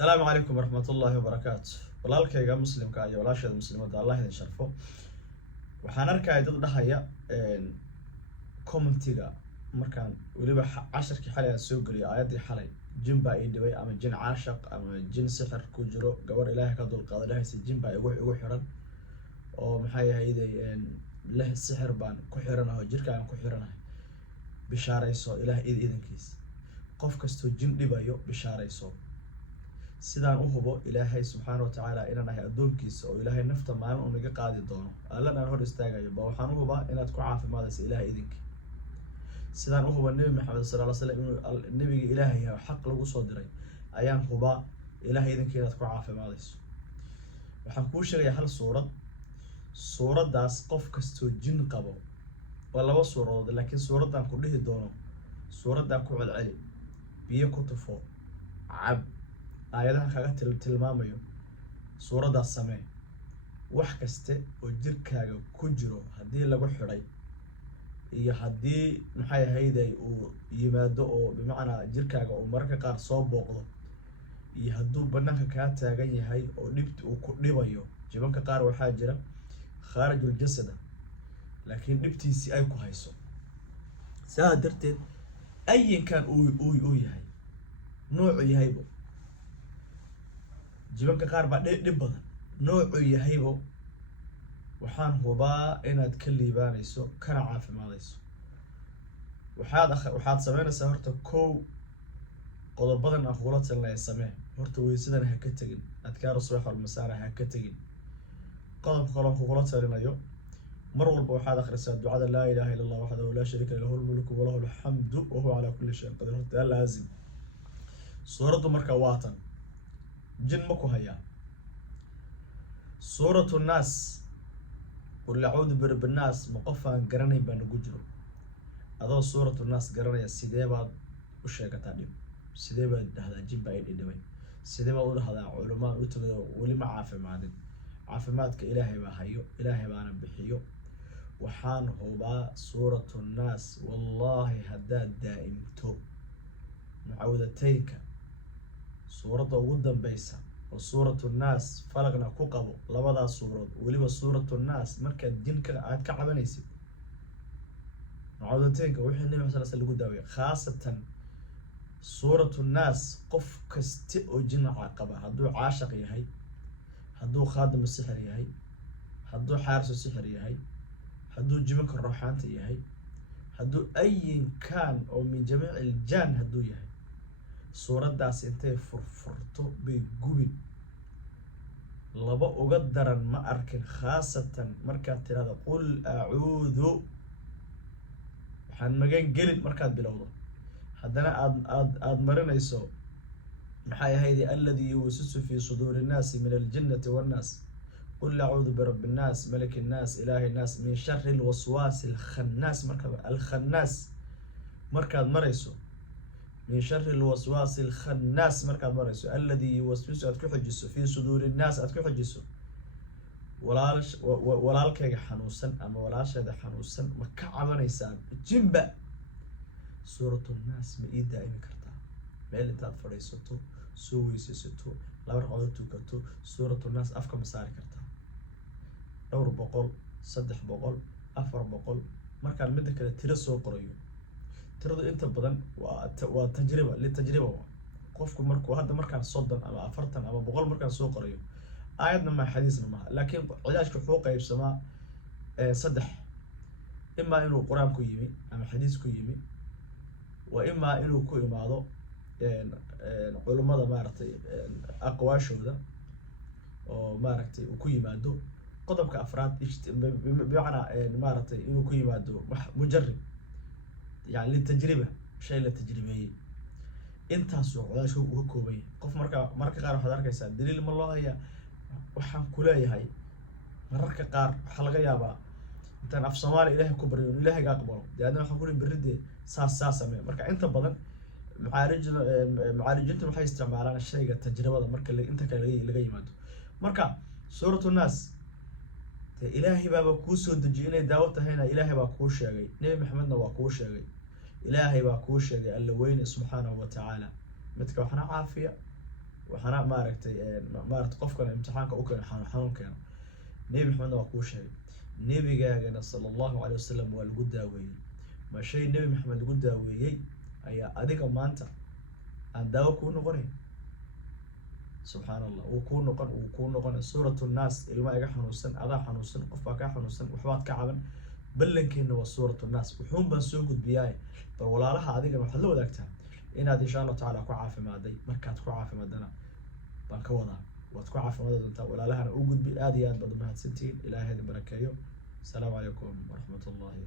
السلام عليكم ورحمة الله وبركاته. walaalkayga muslimka iyo walaasheeda muslimada Allah idin sharfo. waxaan arkay dad dhahaya commentiga markaan waliba casharkii xalay aan soo galiyay aayadii xalay jin baa ii dhibay ama jin caashaq ama jin sixir ku jiro gabar ilaahay ka dul qaaday ilaahay si jin baa igu xiran oo maxay ahayday leh sixir baan ku xiranahay jirkaan ku xiranahay bishaarayso ilaahay idinkiis qof kasto jin dhibayo bishaarayso sidaan u hubo ilaahay subxaanahu wa tacaala inaan ahay addoonkiisa oo ilaahay nafta maalin uu naga qaadi doono alla aan hor istaagayo ba waxaan u hubaa inaad ku caafimaadayso ilaahay idinkii sidaan u hubo nabi maxamed sallallahu alayhi wasallam inuu nabiga ilaahay yahay xaq lagu soo diray ayaan hubaa ilaahay idinkii inaad ku caafimaadayso waxaan kuu sheegayaa hal suuradaas qof kastoo jin qabo waa laba suuradood laakiin suuradan ku dhihi doono suuradan ku celceli biyo ku tufo cab aayadaha kaga tilmaamayo suuradaas samee wax kaste oo jirkaaga ku jiro haddii lagu xidhay iyo haddii maxay ahayday uu yimaado oo bimacnaa jirkaaga uu mararka qaar soo booqdo iyo hadduu banaanka kaa taagan yahay oo dhibti uu ku dhibayo jibanka qaar waxaa jira khaarijul jasada laakiin dhibtiisii ay ku hayso saa darteed ayinkan uu yahay noocu yahaybo jibanka qaar baa dhib badan noocu yahaybo waxaan hubaa inaad ka liibaanayso kana caafimaadayso waxaad samaynaysaa horta kow qodobadan aan kugula talinaya samee horta weysadana ha ka tegin adkaaru subax wal masaana ha ka tegin qodobka kale aan kugula talinayo mar walba waxaad akhrisaa ducada laa ilaaha illa allah waxdahu laa shariika lahu lmulku walahu alxamdu wahuwa calaa kulli shayin qadiir horta laazim suuraddu marka waatan jin ma ku hayaa suuratu nnaas qul acuudu birabbi nnaas ma qof aan garanayn baa nagu jiro adoo suuratu nnaas garanaya sidee baad u sheegataa dhib sidee baad dhahdaa jin baa i dhidhibay sidee baad u dhahdaa culumaan u tagay weli ma caafimaadin caafimaadka ilaahay baa hayo ilaahay baana bixiyo waxaan hubaa suuratu nnaas wallaahi haddaad daa'imto mucawdataynka suuradda ugu dambeysa oo suuratu nnaas falaqna ku qabo labadaas suurood weliba suuratu nnaas markaad jinka aad ka cabanaysid mucawdataynka wixii nabi maxamed sallallahu lagu daawaya khaasatan suuratu nnaas qof kasta oo jin qaba hadduu caashaq yahay hadduu khaadimu sixir yahay hadduu xaarisu sixir yahay hadduu jibanka ruuxaanta yahay hadduu ayinkaan oo min jamiic iljaan hadduu yahay suuraddaas intay furfurto bay gubin laba uga daran ma arkin khaasatan markaad tirahdo qul acuudu waxaan magan gelin markaad bilowdo haddana aad marinayso maxay ahaydi alladii yuwaswisu fi suduuri nnaasi min aljinnati wannaas qul acuudu birabbi nnaas maliki nnaas ilaahi nnaas min shari lwaswaasi alkhannaas markaad marayso min shari lwaswaasi alkhannaas markaad marayso alladii yuwaswisu aad ku xijiso fii suduuri nnaas aad ku xijiso walaalkayga xanuunsan ama walaasheeda xanuunsan ma ka cabanaysaa jinba suuratu nnaas ma ii daa'imi kartaa meel intaad fadhiisato soo weysaysato laba ragcadood tukato suuratu nnaas afka ma saari kartaa 200 300 400 markaan midda kale tiro soo qorayo tiradu inta badan waa tajriba qofku markaan 30 ama 40 ama 100 markaan soo qorayo aayadna ma xadiisna ma laakiin cilaashku wuxuu qaybsamaa 3 imaa inuu quraan ku yimi ama xadiis ku yimi wa imaa inuu ku imaado culimada maaragtay aqwaashooda oo maaragtay ku yimaado qodobka afraad bimacnaa maaragtay inuu ku yimaado mujarrib يعني للتجربة شيء للتجربية انت سوق ولا شو هو كوبي قف مركا قار waxaad arkaysaa daliil ma loo haya waxaan ku leeyahay mararka qaar waxa laga yaabaa intaan af Soomaali ilaahay ku bariyo ilaahay ga aqbalo deedna waxaan ku leeyahay biride saasame marka inta badan macaarijintu waxay isticmaalaan shayga tajribada marka inta kale laga yimaado marka suuratu nnaas ilaahay baa kuu soo dejiyay inay daawo tahayna ilaahay baa kuu sheegay nabi maxamedna waa kuu sheegay ilaahay baa kuu sheegay alla weyne subxaanahu wa tacaala midka waxna caafiya waxaana maaragtay maaragtay qofkan imtixaanka u keeno xanuun keeno, nebi maxamedna waa kuu sheegay, nebigaagana sala allahu calay wasalam waa lagu daaweeyey. ma shay nebi maxamed lagu daaweeyey ayaa adiga maanta aan daawo kuu noqonayn? subxaan allah, wuu kuu noqon suuratu nnaas, ilma iga xanuunsan, adaa xanuunsan, qof baa kaa xanuunsan, waxbaad ka caban, ballankeena waa suuratu nnaas, wuxuun baan soo gudbiyaaye bal walaalaha adigana waxaad la wadaagtaa inaad insha allahu tacaala ku caafimaaday. markaad ku caafimaadana baan ka wadaa waad ku caafimaadi doontaa, walaalahana u gudbi. aad iyo aad baad umahadsantihiin, ilaahay idin barakeeyo. asalaamu calaykum waraxmat ullahi